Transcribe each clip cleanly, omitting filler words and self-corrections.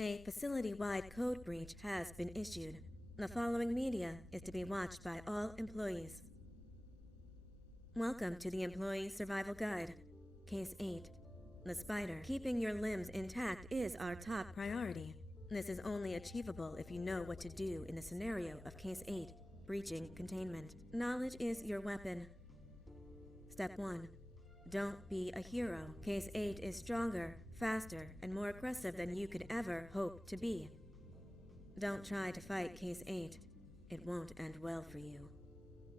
A facility-wide code breach has been issued. The following media is to be watched by all employees. Welcome to the Employee Survival Guide. Case 8. The spider. Keeping your limbs intact is our top priority. This is only achievable if you know what to do in the scenario of Case 8, breaching containment. Knowledge is your weapon. Step 1. Don't be a hero. Case 8 is stronger, faster, and more aggressive than you could ever hope to be. Don't try to fight Case 8. It won't end well for you.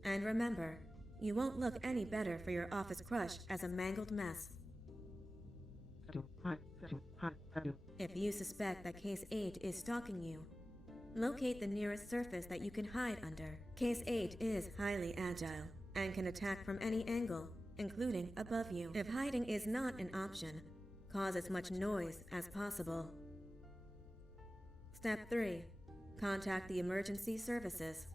And remember, you won't look any better for your office crush as a mangled mess. If you suspect that Case 8 is stalking you, locate the nearest surface that you can hide under. Case 8 is highly agile and can attack from any angle, including above you. If hiding is not an option, cause as much noise as possible. Step 3. Contact the emergency services.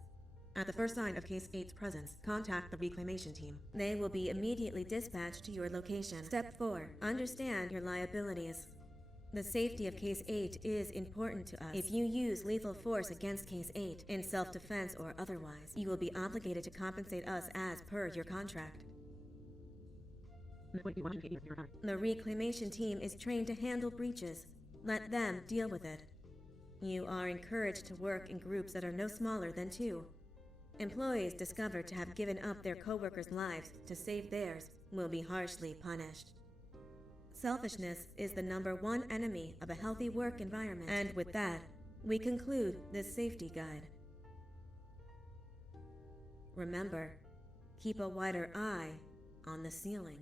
At the first sign of Case 8's presence, contact the reclamation team. They will be immediately dispatched to your location. Step 4. Understand your liabilities. The safety of Case 8 is important to us. If you use lethal force against Case 8, in self-defense or otherwise, you will be obligated to compensate us as per your contract. The reclamation team is trained to handle breaches. Let them deal with it. You are encouraged to work in groups that are no smaller than 2. Employees discovered to have given up their coworkers' lives to save theirs will be harshly punished. Selfishness is the #1 enemy of a healthy work environment. And with that, we conclude this safety guide. Remember, keep a wider eye on the ceiling.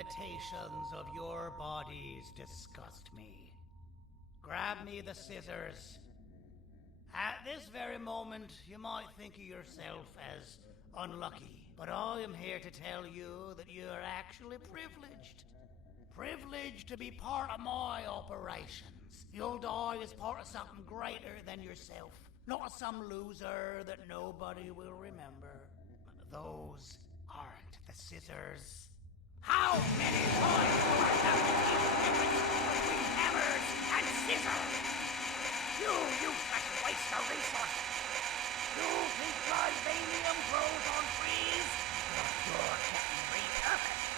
limitations of your bodies disgust me. Grab me the scissors. At this very moment, you might think of yourself as unlucky, but I am here to tell you that you are actually privileged. Privileged to be part of my operations. You'll die as part of something greater than yourself, not as some loser that nobody will remember. Those aren't the scissors. How many times do I have to teach the difference between hammers and scissors? You useless waste of resources! You think Vibranium grows on trees? But you're getting repurposed!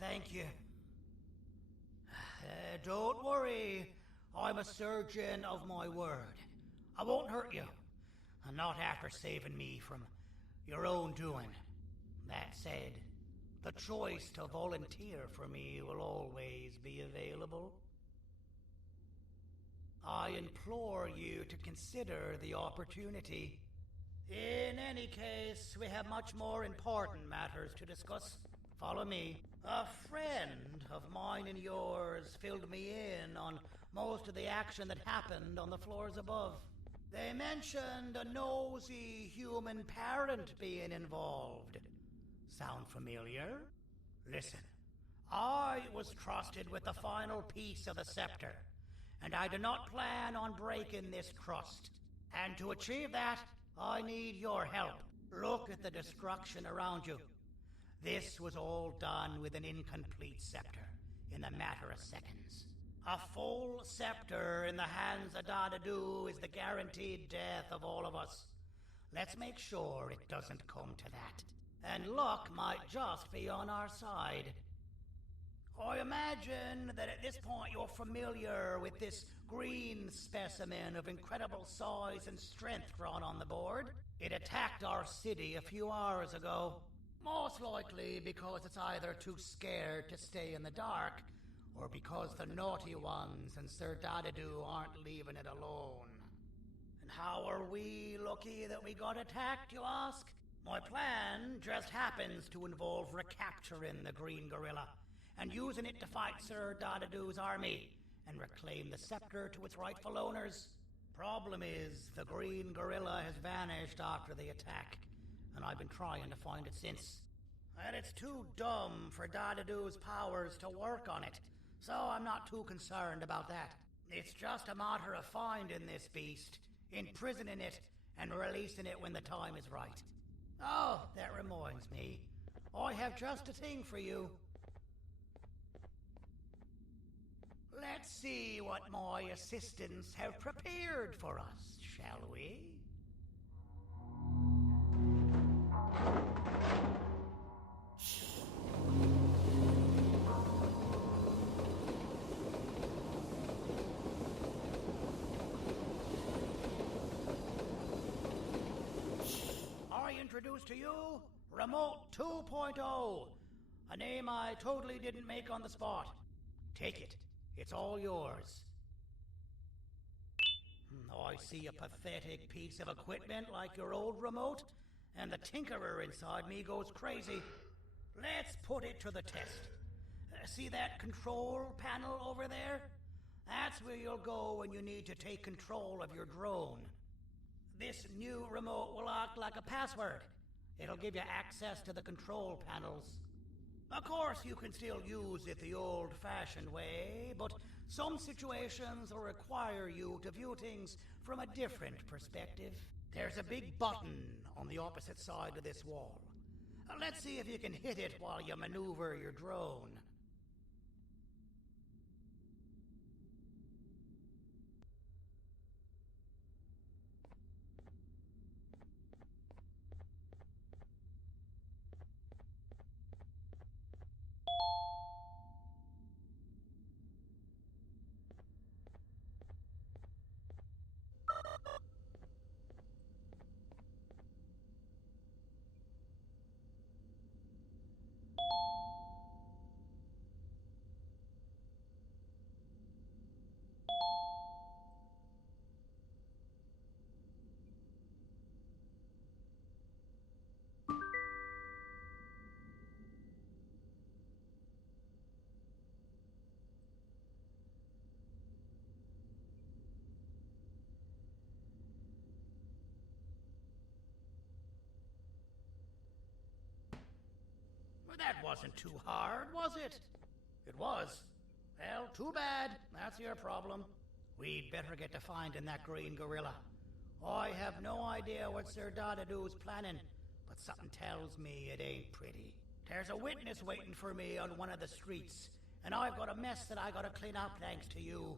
Thank you. Don't worry. I'm a surgeon of my word. I won't hurt you. Not after saving me from your own doing. That said, the choice to volunteer for me will always be available. I implore you to consider the opportunity. In any case, we have much more important matters to discuss. Follow me. A friend of mine and yours filled me in on most of the action that happened on the floors above. They mentioned a nosy human parent being involved. Sound familiar? Listen, I was trusted with the final piece of the scepter, and I do not plan on breaking this trust. And to achieve that, I need your help. Look at the destruction around you. This was all done with an incomplete scepter, in a matter of seconds. A full scepter in the hands of Dadadu is the guaranteed death of all of us. Let's make sure it doesn't come to that. And luck might just be on our side. I imagine that at this point you're familiar with this green specimen of incredible size and strength drawn on the board. It attacked our city a few hours ago. Most likely because it's either too scared to stay in the dark, or because the naughty ones and Sir Dadadu aren't leaving it alone. And how are we lucky that we got attacked, you ask? My plan just happens to involve recapturing the green gorilla and using it to fight Sir Dadadu's army and reclaim the scepter to its rightful owners. Problem is, the green gorilla has vanished after the attack, and I've been trying to find it since. And it's too dumb for Dadadu's powers to work on it, so I'm not too concerned about that. It's just a matter of finding this beast, imprisoning it, and releasing it when the time is right. Oh, that reminds me. I have just a thing for you. Let's see what my assistants have prepared for us, shall we? I introduce to you Remote 2.0, a name I totally didn't make on the spot. Take it. It's all yours. I see a pathetic piece of equipment like your old remote, and the tinkerer inside me goes crazy. Let's put it to the test. See that control panel over there? That's where you'll go when you need to take control of your drone. This new remote will act like a password. It'll give you access to the control panels. Of course, you can still use it the old-fashioned way, but some situations will require you to view things from a different perspective. There's a big button on the opposite side of this wall. Let's see if you can hit it while you maneuver your drone. That wasn't too hard, was it? It was. Well, too bad. That's your problem. We'd better get to finding that green gorilla. I have no idea what Sir Dadadu's planning, but something tells me it ain't pretty. There's a witness waiting for me on one of the streets, and I've got a mess that I gotta clean up thanks to you.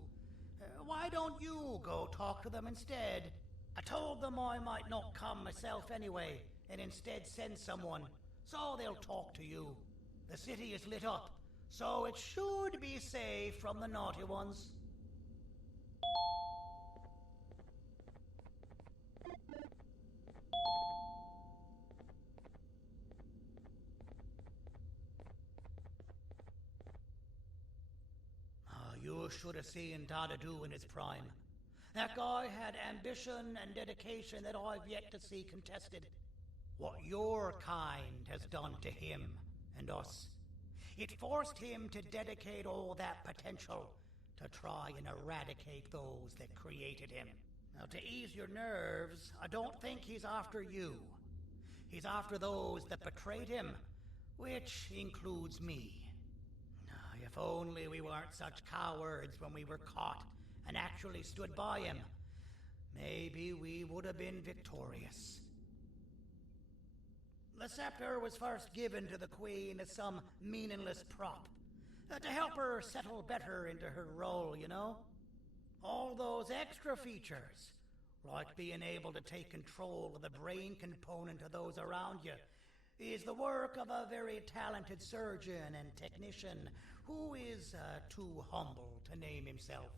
Why don't you go talk to them instead? I told them I might not come myself anyway, and instead send someone, so they'll talk to you. The city is lit up, so it should be safe from the naughty ones. You should have seen Dadadu in his prime. That guy had ambition and dedication that I've yet to see contested. What your kind has done to him and us. It forced him to dedicate all that potential to try and eradicate those that created him. Now, to ease your nerves, I don't think he's after you. He's after those that betrayed him, which includes me. If only we weren't such cowards when we were caught and actually stood by him, maybe we would have been victorious. The scepter was first given to the Queen as some meaningless prop. To help her settle better into her role, you know? All those extra features, like being able to take control of the brain component of those around you, is the work of a very talented surgeon and technician who is too humble to name himself.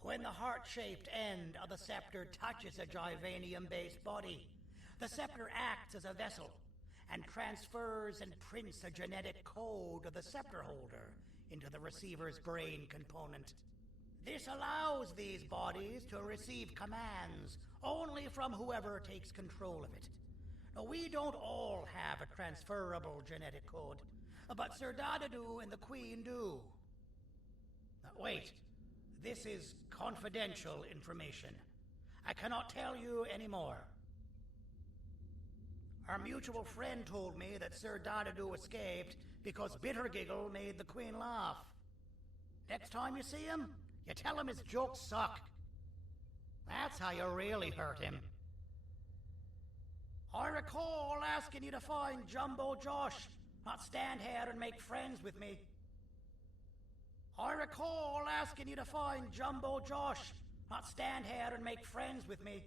When the heart-shaped end of the scepter touches a Givanium-based body, the scepter acts as a vessel and transfers and prints a genetic code of the scepter holder into the receiver's brain component. This allows these bodies to receive commands only from whoever takes control of it. Now, we don't all have a transferable genetic code, but Sir Dadadu and the Queen do. Now, wait. This is confidential information. I cannot tell you any more. Our mutual friend told me that Sir Dadadu escaped because Bittergiggle made the Queen laugh. Next time you see him, you tell him his jokes suck. That's how you really hurt him. I recall asking you to find Jumbo Josh, not stand here and make friends with me. I recall asking you to find Jumbo Josh, not stand here and make friends with me.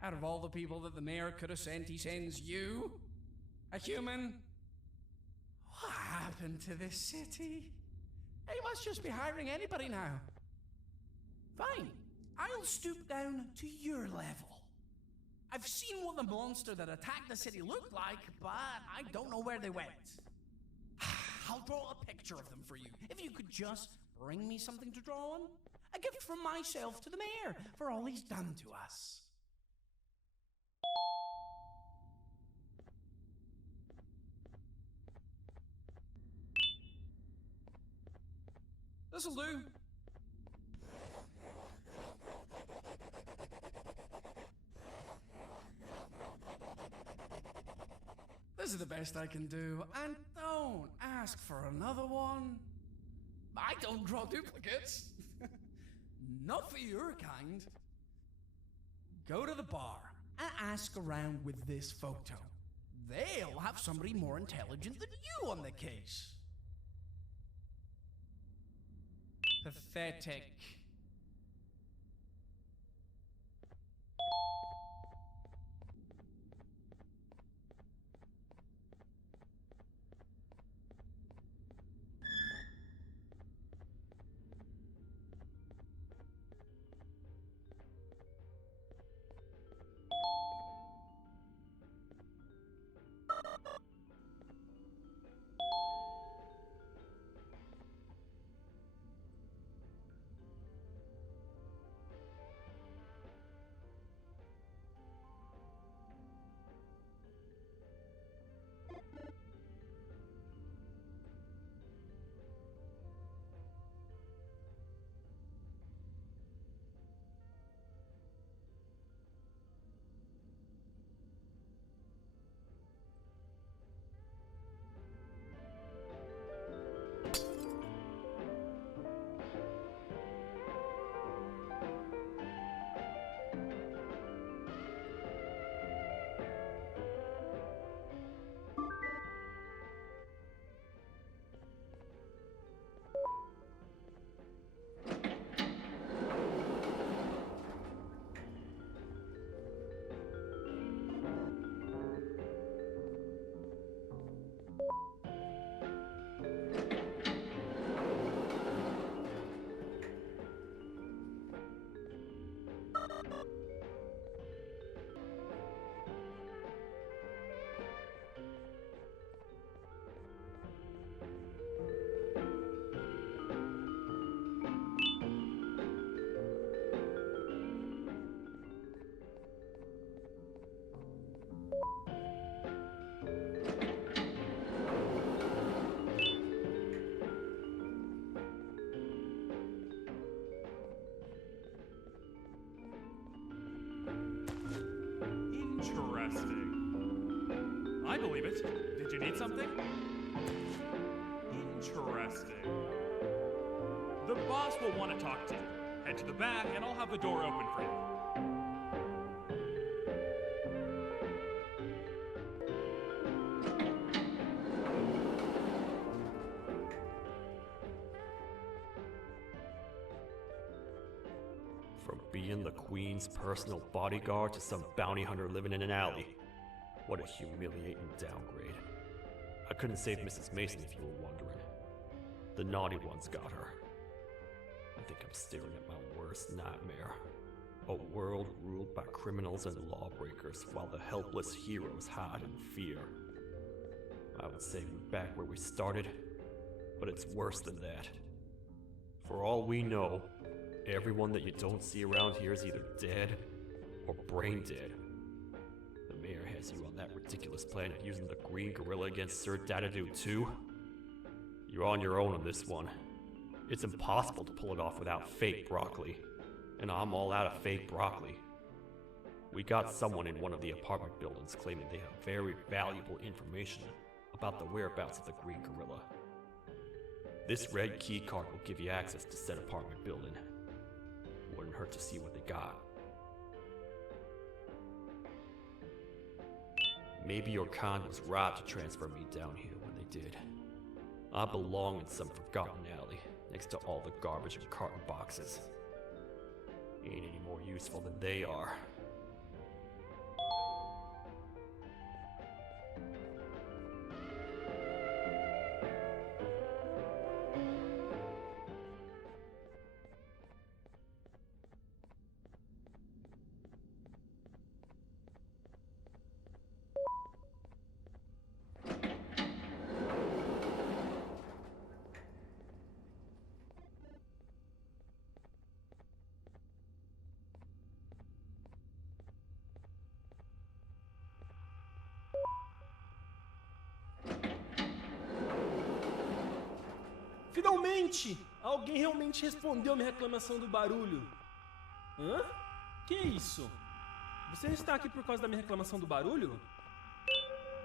Out of all the people that the mayor could have sent, he sends you? A human? What happened to this city? He must just be hiring anybody now. Fine, I'll stoop down to your level. I've seen what the monster that attacked the city looked like, but I don't know where they went. I'll draw a picture of them for you, if you could just bring me something to draw on. A gift from myself to the mayor for all he's done to us. This'll do. This is the best I can do, and don't ask for another one. I don't draw duplicates. Not for your kind. Go to the bar and ask around with this photo. They'll have somebody more intelligent than you on the case. Pathetic. Interesting. I believe it. Did you need something? Interesting. The boss will want to talk to you. Head to the back and I'll have the door open for you. From being the Queen's personal bodyguard to some bounty hunter living in an alley. What a humiliating downgrade. I couldn't save Mrs. Mason if you were wondering. The naughty ones got her. I think I'm staring at my worst nightmare. A world ruled by criminals and lawbreakers while the helpless heroes hide in fear. I would say we're back where we started, but it's worse than that. For all we know, everyone that you don't see around here is either dead or brain dead. The mayor has you on that ridiculous plan of using the green gorilla against Sir Dadadoo too. You're on your own on this one. It's impossible to pull it off without fake broccoli. And I'm all out of fake broccoli. We got someone in one of the apartment buildings claiming they have very valuable information about the whereabouts of the green gorilla. This red key card will give you access to said apartment building. Wouldn't hurt to see what they got. Maybe your kind was right to transfer me down here when they did. I belong in some forgotten alley, next to all the garbage and carton boxes. Ain't any more useful than they are. Finalmente! Alguém realmente respondeu a minha reclamação do barulho. Hã? Que isso? Você está aqui por causa da minha reclamação do barulho?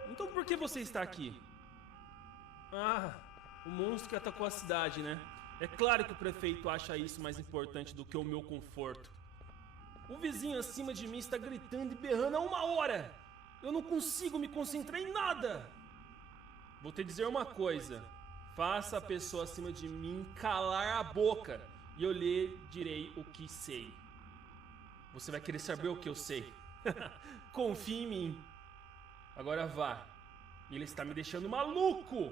Então por que você está aqui? Ah, o monstro que atacou a cidade, né? É claro que o prefeito acha isso mais importante do que o meu conforto. O vizinho acima de mim está gritando e berrando há 1 hora! Eu não consigo me concentrar em nada! Vou te dizer uma coisa. Faça a pessoa acima de mim calar a boca e eu lhe direi o que sei. Você vai querer saber o que eu sei. Confie em mim. Agora vá. Ele está me deixando maluco.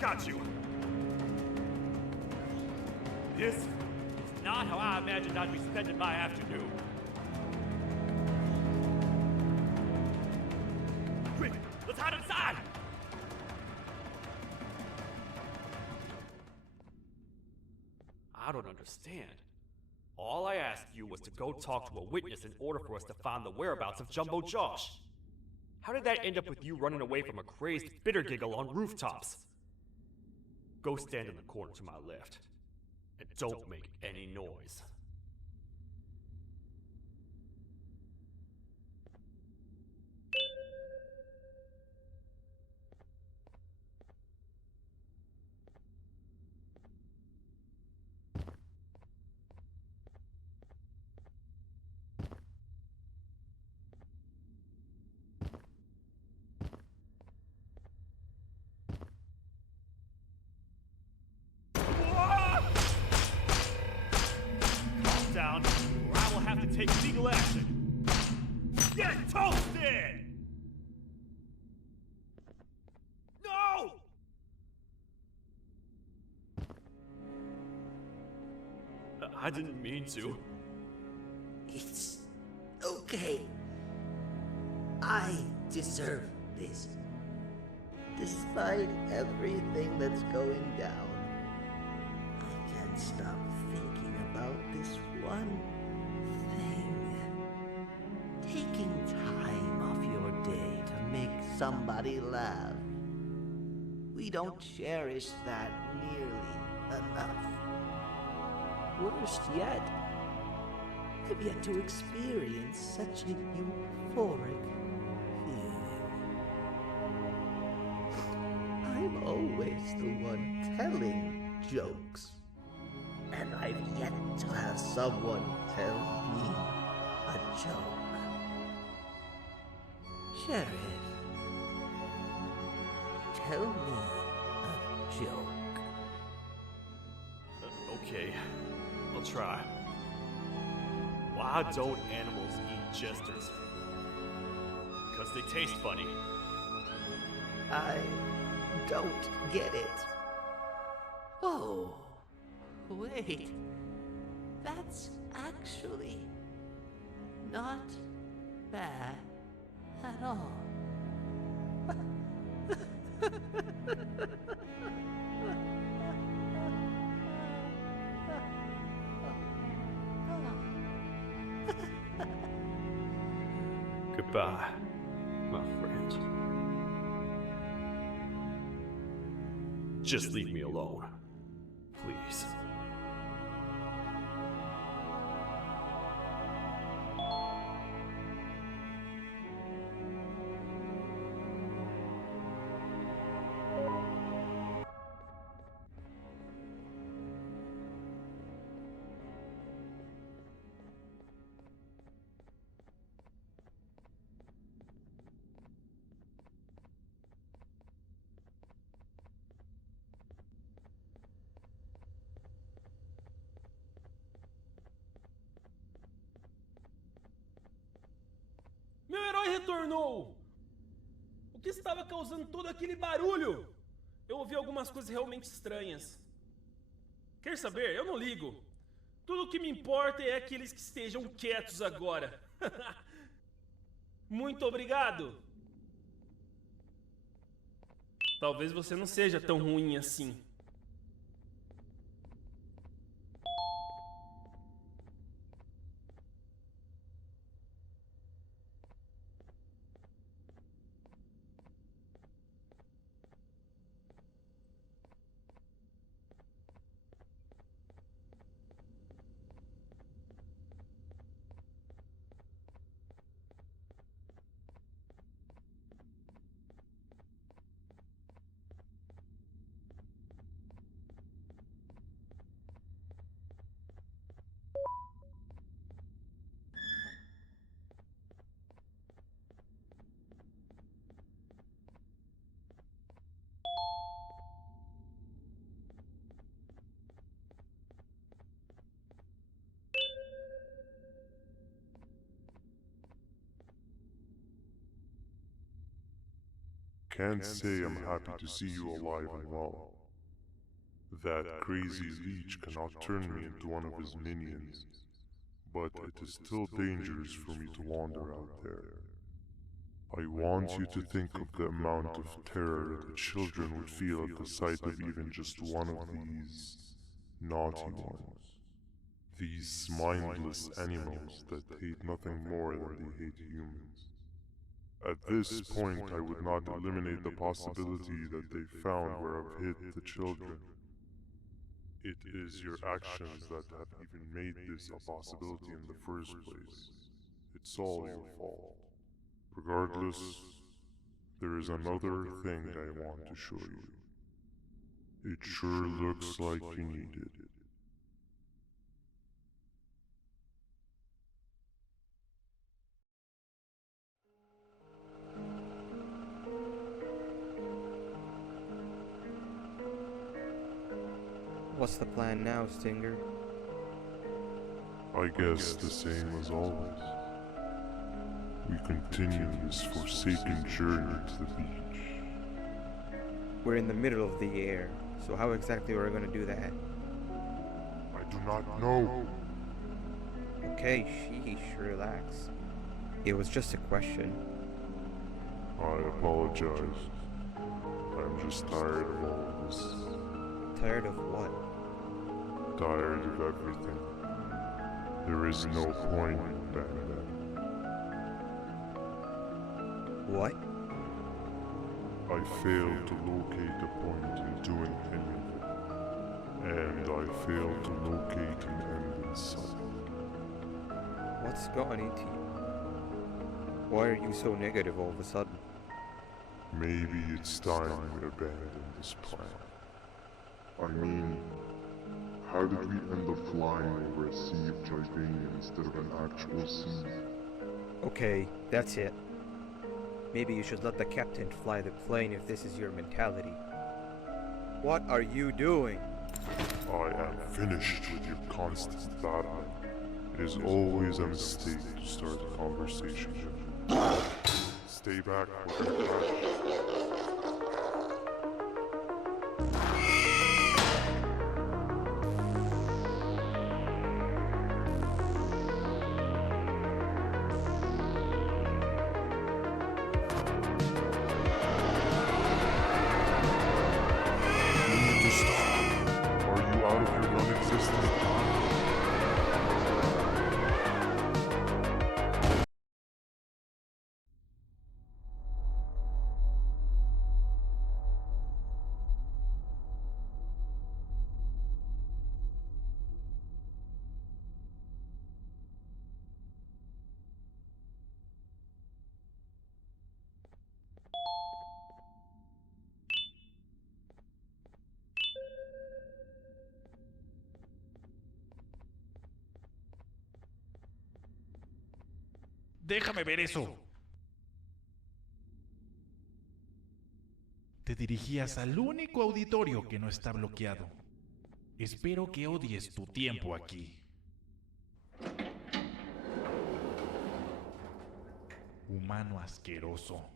Got you. This is not how I imagined I'd be spending my afternoon. Quick, let's hide inside! I don't understand. All I asked you was to go talk to a witness in order for us to find the whereabouts of Jumbo Josh. How did that end up with you running away from a crazed bitter giggle on rooftops? Go stand in the corner to my left, and don't make any noise. Lethal acid! Get toasted! No! I didn't mean to. It's okay. I deserve this. Despite everything that's going down, I can't stop thinking about this one thing. Taking time off your day to make somebody laugh. We don't cherish that nearly enough. Worst yet, I've yet to experience such a euphoric feeling. I'm always the one telling jokes, and I've yet to have someone tell me a joke. Sheriff, tell me a joke. Okay, I'll try. Why don't animals eat jesters? Because they taste funny. I don't get it. Oh, wait. That's actually not bad at all. Goodbye, my friend. Just leave me alone, please. Meu herói retornou! O que estava causando todo aquele barulho? Eu ouvi algumas coisas realmente estranhas. Quer saber? Eu não ligo. Tudo o que me importa é aqueles que estejam quietos agora. Muito obrigado! Talvez você não seja tão ruim assim. Can't say I'm happy to see you alive and well. That crazy leech cannot turn me into one of his minions, but it is still dangerous for me to wander out there. I want you to think of the amount of terror that children would feel at the sight of even just one of these naughty ones. These mindless animals that hate nothing more than they hate humans. At this point, I would not eliminate the possibility that they found where I've hid the children. It is your actions that have even made this a possibility in the first place. It's all your fault. Regardless, there is another thing I want to show you. It sure looks like you need it. What's the plan now, Stinger? I guess the same as always. We continue this forsaken journey to the beach. We're in the middle of the air, so how exactly are we going to do that? I do not know. Okay, sheesh, relax. It was just a question. I apologize. I'm just tired of all of this. Tired of what? Tired of everything. There is no point in Banban. What? I failed to locate a point in doing any of it. And I failed to locate an end in sight. What's gotten into you? Why are you so negative all of a sudden? Maybe it's time we abandon this plan. I mean, how did we end up flying over a sea of Jivania instead of an actual sea? Okay, that's it. Maybe you should let the captain fly the plane if this is your mentality. What are you doing? I am finished with your constant battling. It is always a mistake to start a conversation. Stay back. You need to stop. Are you out of your non-existent mind? Déjame ver eso. Te dirigías al único auditorio que no está bloqueado. Espero que odies tu tiempo aquí. Humano asqueroso.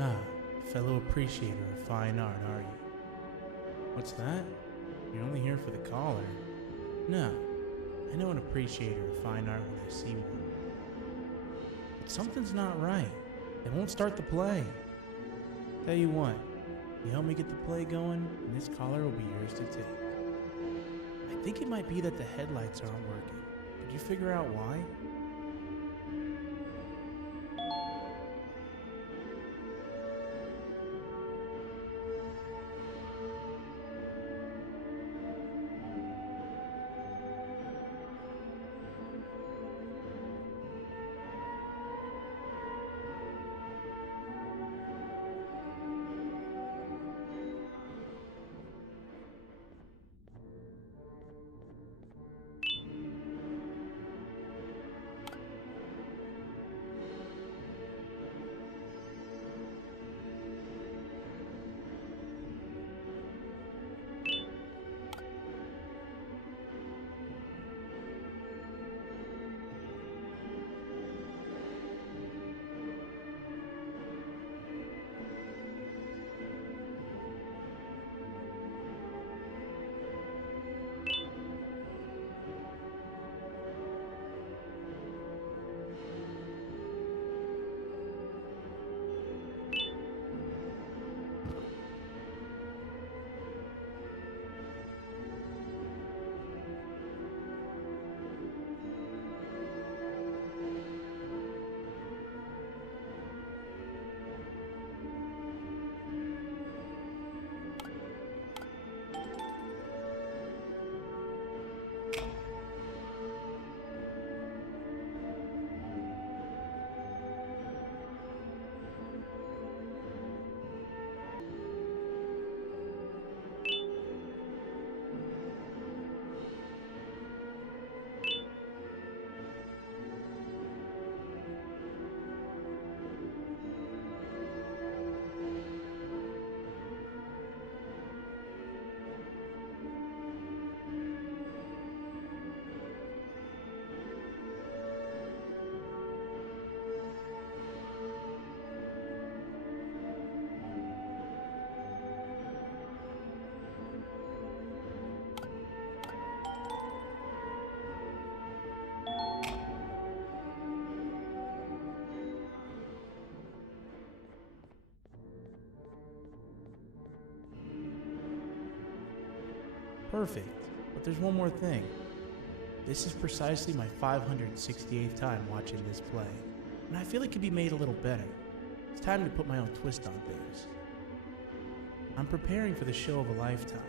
Ah, fellow appreciator of fine art, are you? What's that? You're only here for the collar. No, I know an appreciator of fine art when I see one. But something's not right. They won't start the play. Tell you what, you help me get the play going, and this collar will be yours to take. I think it might be that the headlights aren't working. Did you figure out why? Perfect. But there's one more thing. This is precisely my 568th time watching this play, and I feel it could be made a little better. It's time to put my own twist on things. I'm preparing for the show of a lifetime.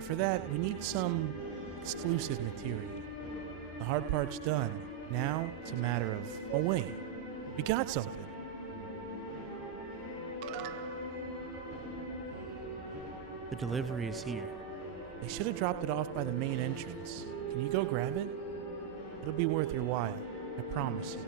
For that, we need some exclusive material. The hard part's done. Now, it's a matter of, oh wait, we got something. The delivery is here. They should have dropped it off by the main entrance. Can you go grab it? It'll be worth your while, I promise you.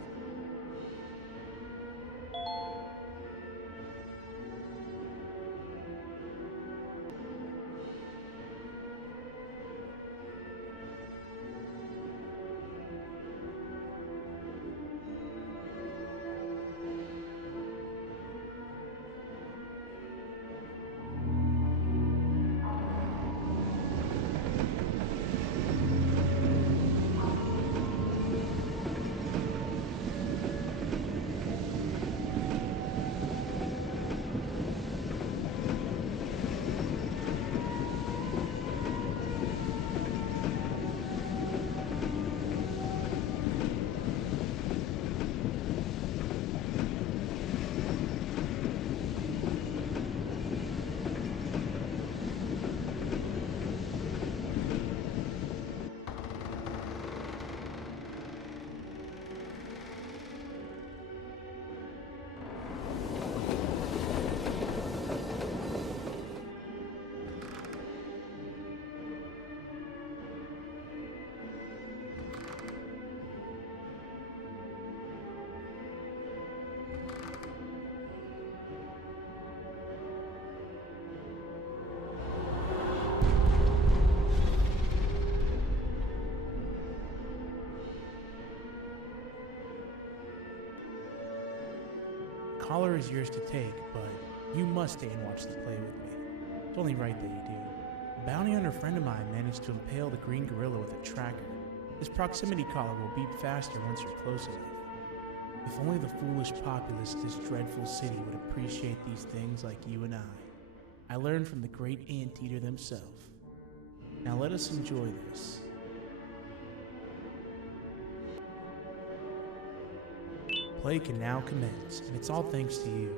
Collar is yours to take, but you must stay and watch the play with me. It's only right that you do. A bounty hunter friend of mine managed to impale the green gorilla with a tracker. This proximity collar will beep faster once you're close enough. If only the foolish populace of this dreadful city would appreciate these things like you and I. I learned from the great anteater themselves. Now let us enjoy this. Play can now commence, and it's all thanks to you.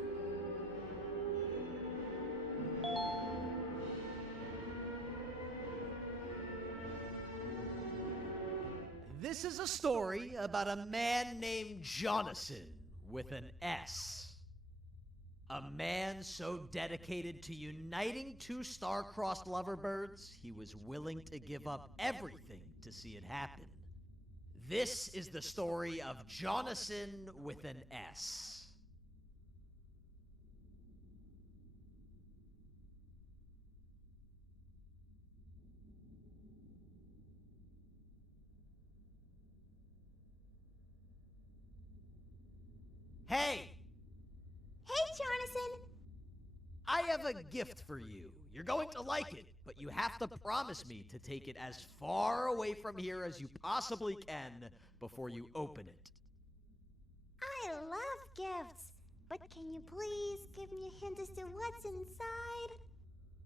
This is a story about a man named Jonathan with an S. A man so dedicated to uniting two star-crossed loverbirds, he was willing to give up everything to see it happen. This is the story of Jonathan with an S. Hey! Hey, Jonathan! I have a gift for you. You're going to like it, but you have to promise me to take it as far away from here as you possibly can before you open it. I love gifts, but can you please give me a hint as to what's inside?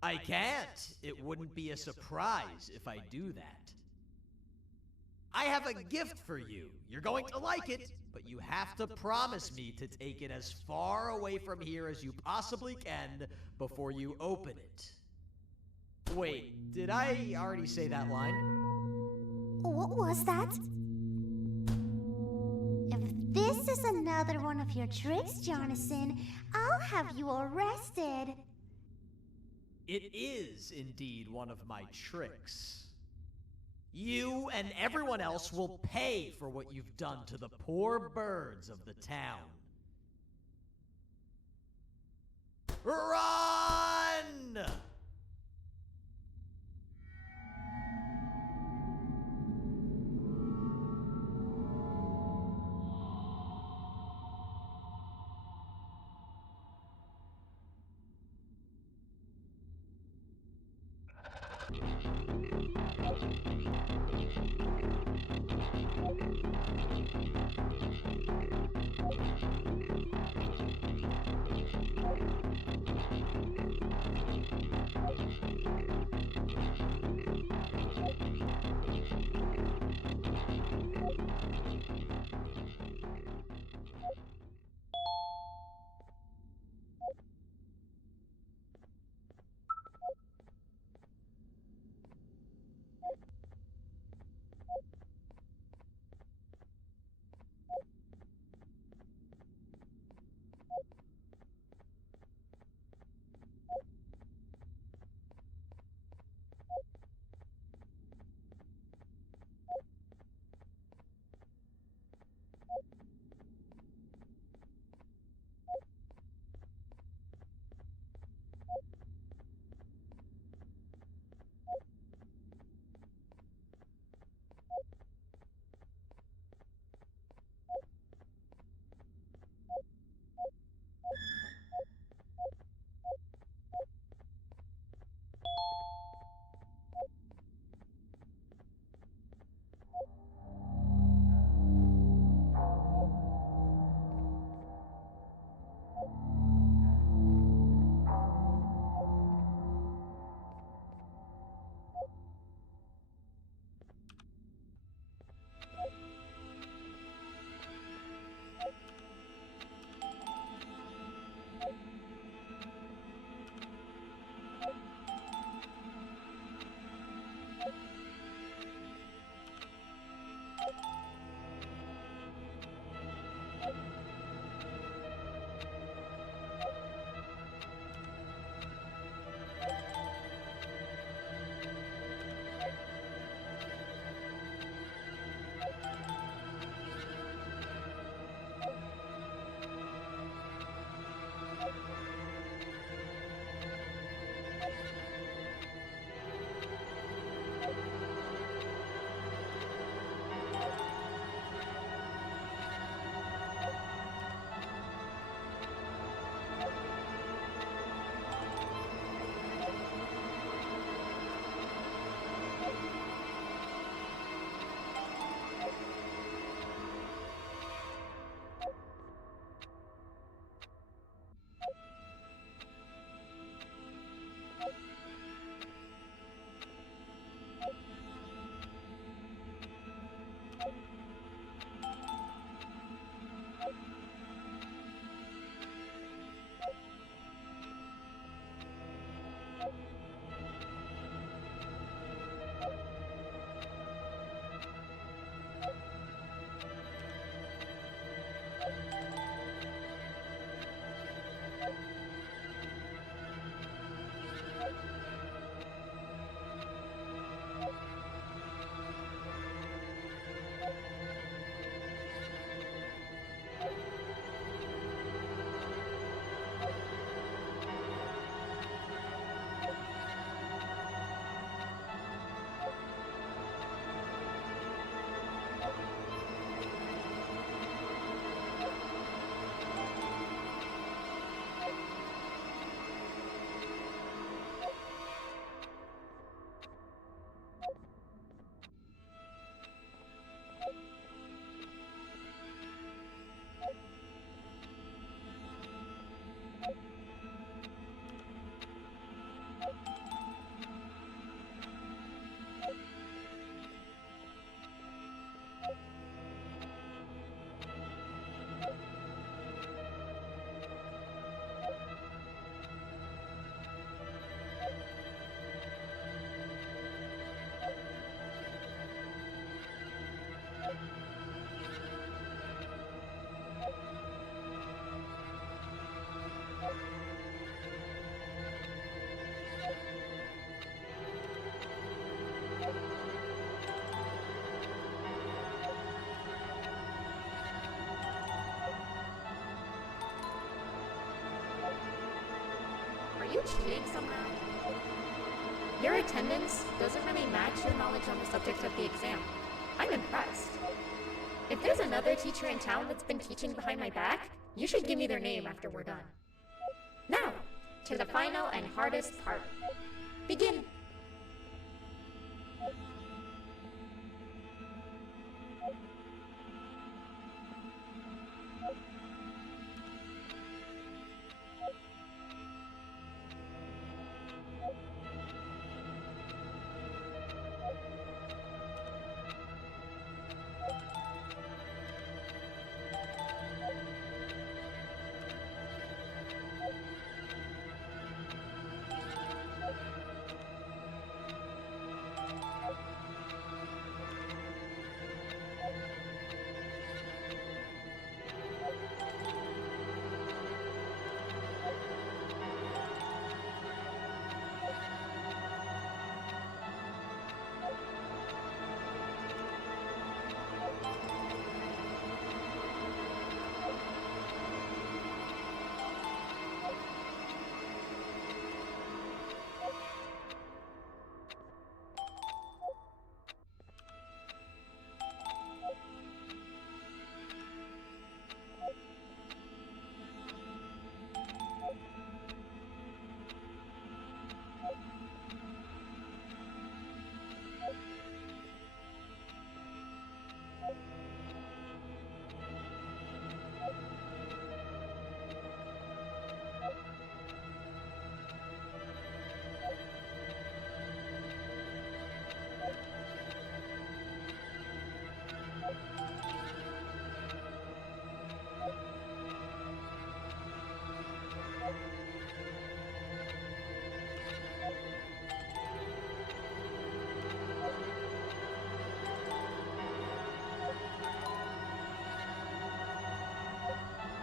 I can't. It wouldn't be a surprise if I do that. I have a gift for you. You're going to like it, but you have to promise me to take it as far away from here as you possibly can before you open it. Wait, did I already say that line? What was that? If this is another one of your tricks, Jonathan, I'll have you arrested. It is indeed one of my tricks. You and everyone else will pay for what you've done to the poor birds of the town. Run! you cheating somehow? Your attendance doesn't really match your knowledge on the subject of the exam. I'm impressed. If there's another teacher in town that's been teaching behind my back, you should give me their name after we're done. Now, to the final and hardest part. Begin.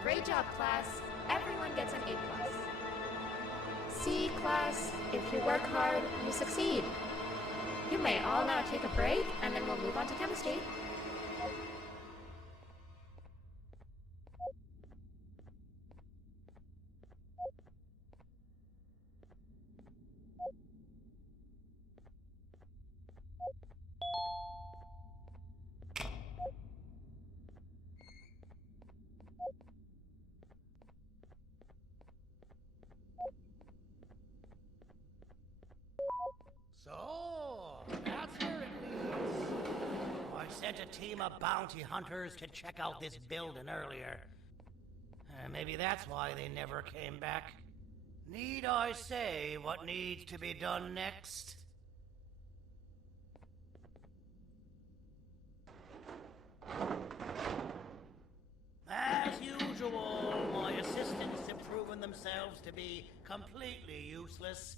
Great job, class. Everyone gets an A+. See, class, if you work hard, you succeed. You may all now take a break, and then we'll move on to chemistry. So, that's where it leads. I sent a team of bounty hunters to check out this building earlier. Maybe that's why they never came back. Need I say what needs to be done next? As usual, my assistants have proven themselves to be completely useless.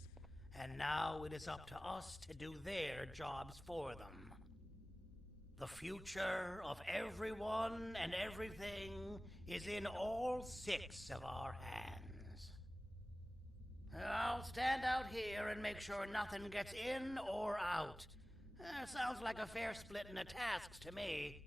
And now it is up to us to do their jobs for them. The future of everyone and everything is in all 6 of our hands. I'll stand out here and make sure nothing gets in or out. Sounds like a fair splitting of tasks to me.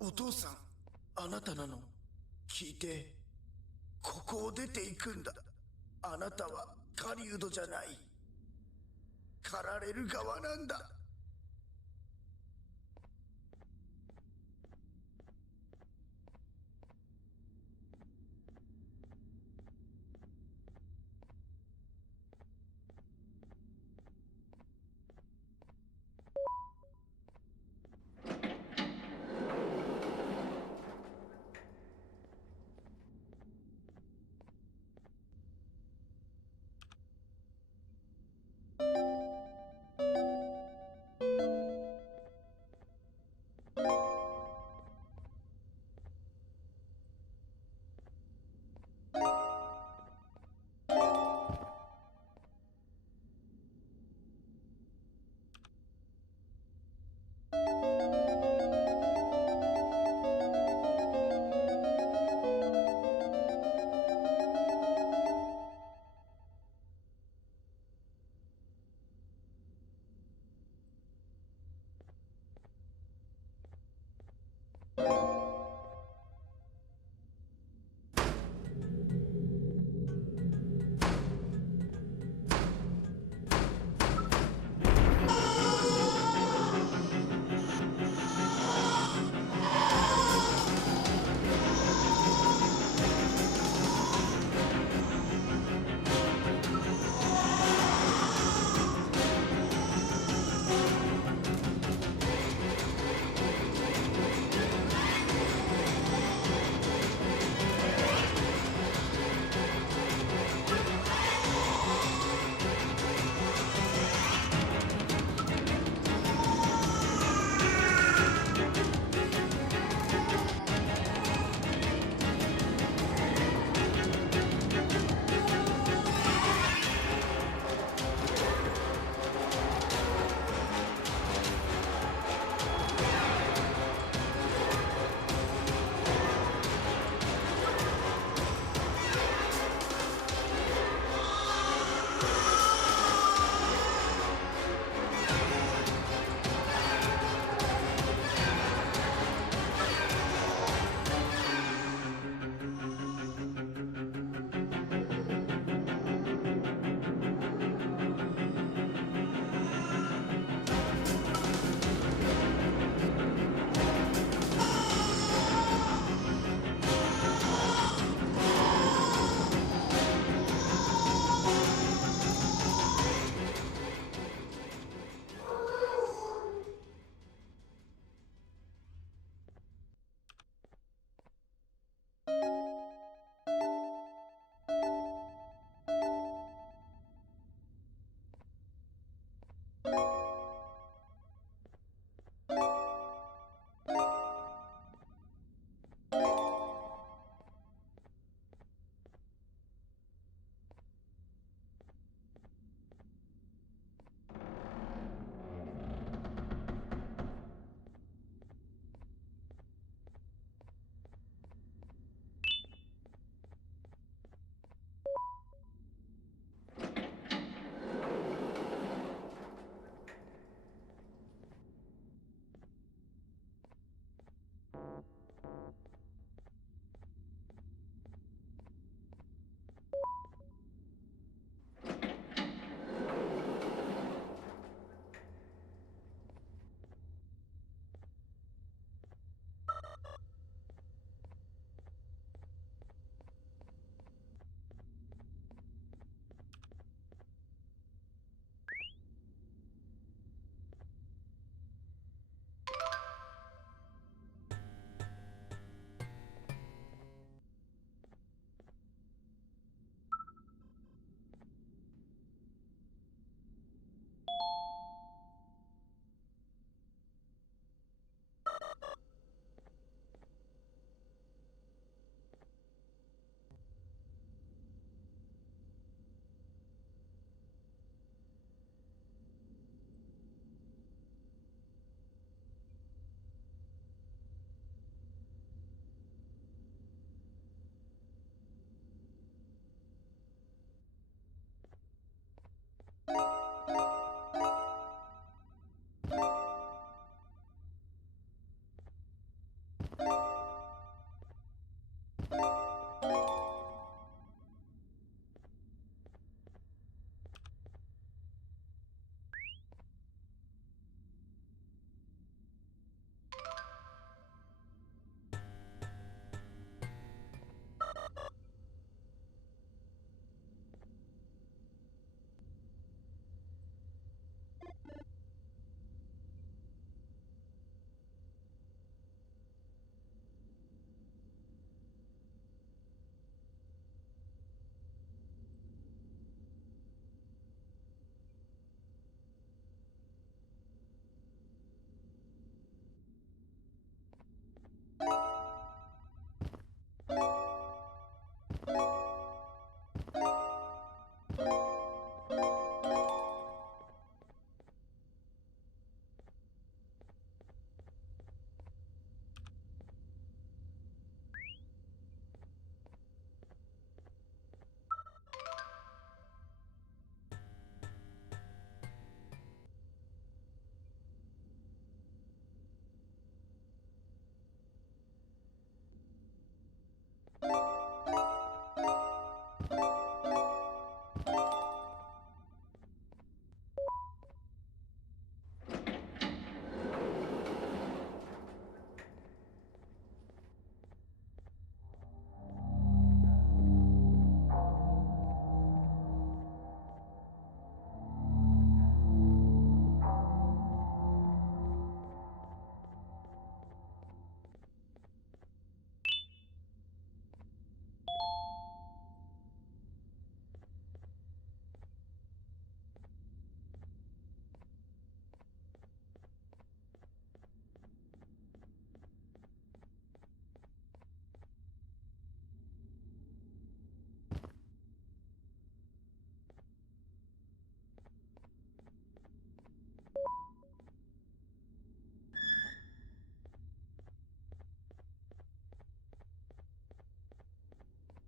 お父さん、あなたなの。聞いて。ここを出ていくんだ。あなたは狩人じゃない。狩られる側なんだ。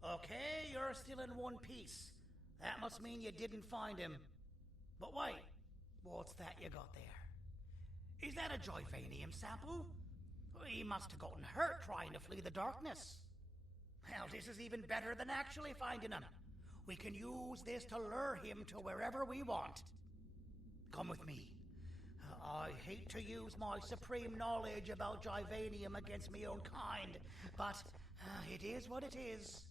Okay, you're still in one piece. That must mean you didn't find him. But wait, what's that you got there? Is that a Joyvanium sample? He must have gotten hurt trying to flee the darkness. Well, this is even better than actually finding him. We can use this to lure him to wherever we want. Come with me. I hate to use my supreme knowledge about Joyvanium against my own kind, but it is what it is.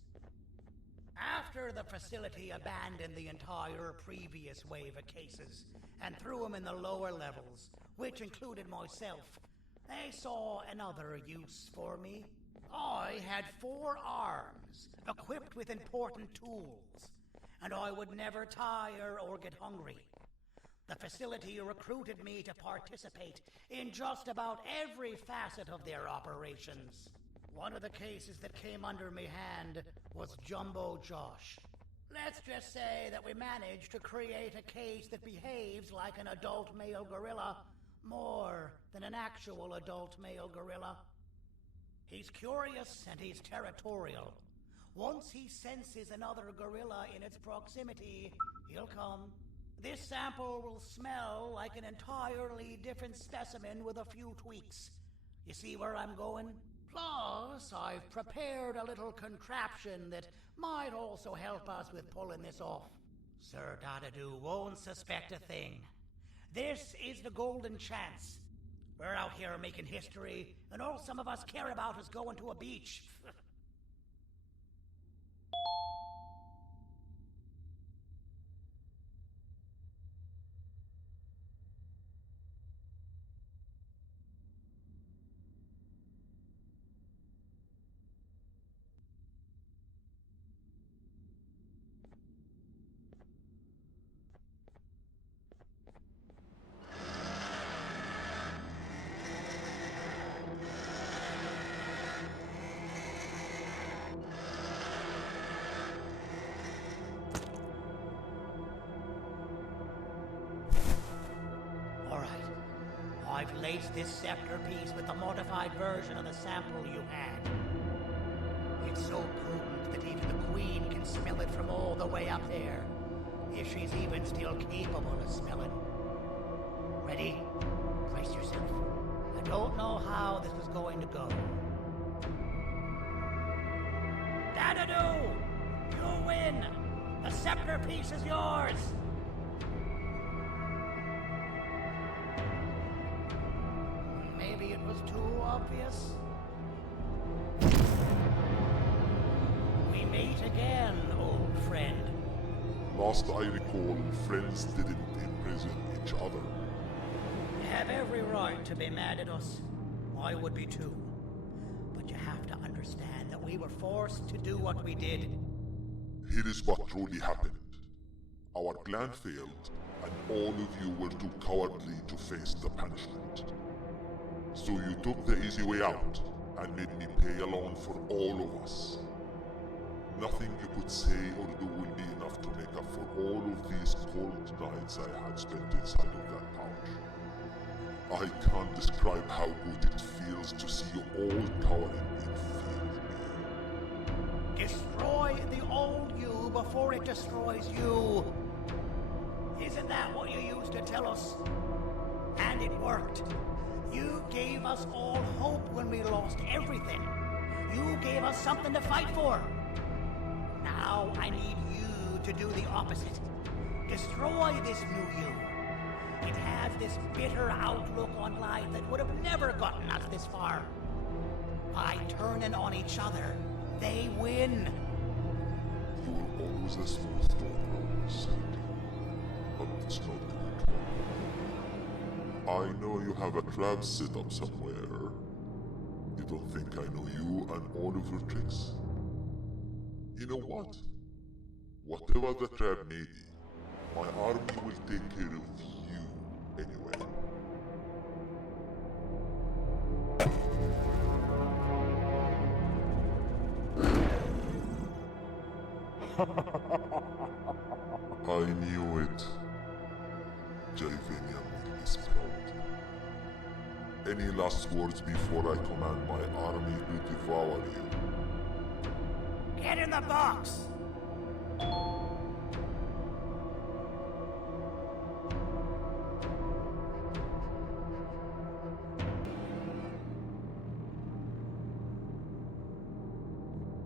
After the facility abandoned the entire previous wave of cases and threw them in the lower levels, which included myself, they saw another use for me. I had 4 arms, equipped with important tools, and I would never tire or get hungry. The facility recruited me to participate in just about every facet of their operations. One of the cases that came under me hand was Jumbo Josh. Let's just say that we managed to create a case that behaves like an adult male gorilla, more than an actual adult male gorilla. He's curious and he's territorial. Once he senses another gorilla in its proximity, he'll come. This sample will smell like an entirely different specimen with a few tweaks. You see where I'm going? Plus, I've prepared a little contraption that might also help us with pulling this off. Sir Dadadoo won't suspect a thing. This is the golden chance. We're out here making history, and all some of us care about is going to a beach. I've laced this scepter piece with the modified version of the sample you had. It's so potent that even the Queen can smell it from all the way up there, if she's even still capable of smelling. Ready? Brace yourself. I don't know how this is going to go. Dadadoo! You win! The scepter piece is yours! Maybe it was too obvious. We meet again, old friend. Last I recall, friends didn't imprison each other. You have every right to be mad at us. I would be too. But you have to understand that we were forced to do what we did. Here is what truly happened. Our plan failed, and all of you were too cowardly to face the punishment. So you took the easy way out, and made me pay along for all of us. Nothing you could say or do will be enough to make up for all of these cold nights I had spent inside of that pouch. I can't describe how good it feels to see you all cowering in fear. Destroy the old you before it destroys you. Isn't that what you used to tell us? And it worked. You gave us all hope when we lost everything. You gave us something to fight for. Now I need you to do the opposite. Destroy this new you. It has this bitter outlook on life that would have never gotten us this far. By turning on each other, they win. You were always a small storm, Sandy. But it's not good. I know you have a trap set up somewhere. You don't think I know you and all of your tricks? You know what? Whatever the trap may be, my army will take care of you anyway. I knew it. Javenia made me proud. Any last words before I command my army to devour you? Get in the box!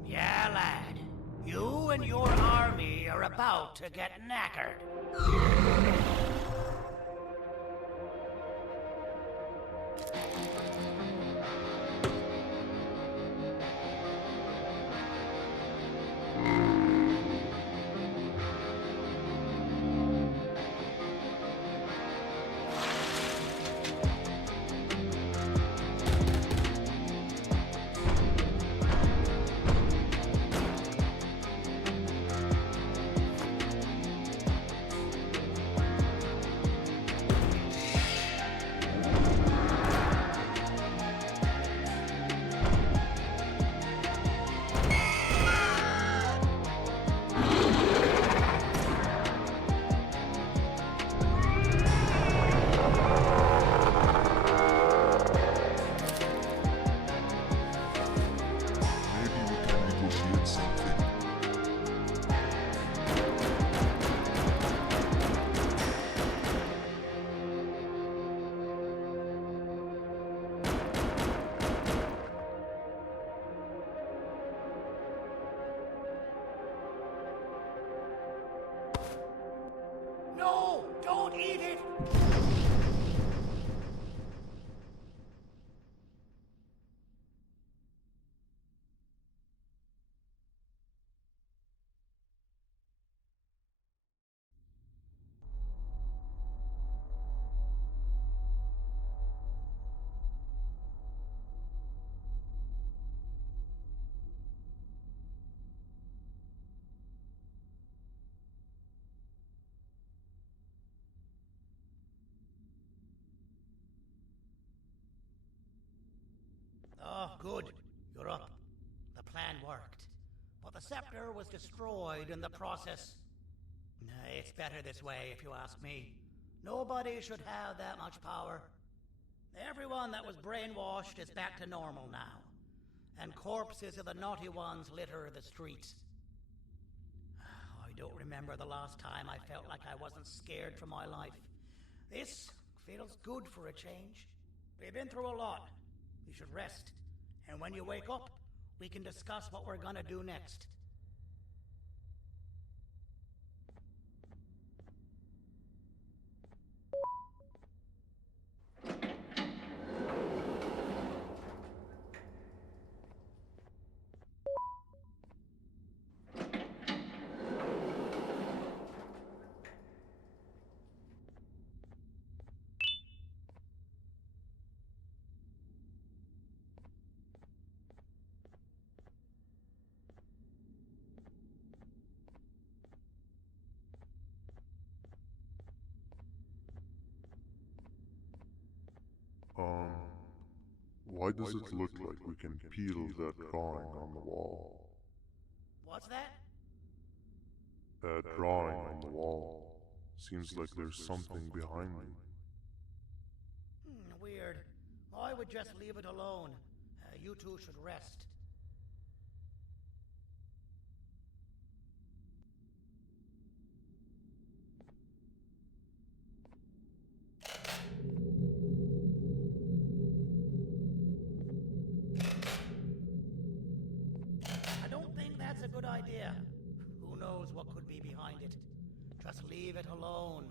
Yeah, lad. You and your army are about to get knackered. No! Don't eat it! Oh, good. You're up. The plan worked. But the scepter was destroyed in the process. It's better this way, if you ask me. Nobody should have that much power. Everyone that was brainwashed is back to normal now. And corpses of the naughty ones litter the streets. I don't remember the last time I felt like I wasn't scared for my life. This feels good for a change. We've been through a lot. You should rest. And when you wake up, we can discuss what we're gonna do next. Why does it look like we can peel that drawing on the wall? What's that? That drawing on the wall. Seems like there's something behind it. Weird. I would just leave it alone. You two should rest. good idea. Who knows what could be behind it? Just leave it alone.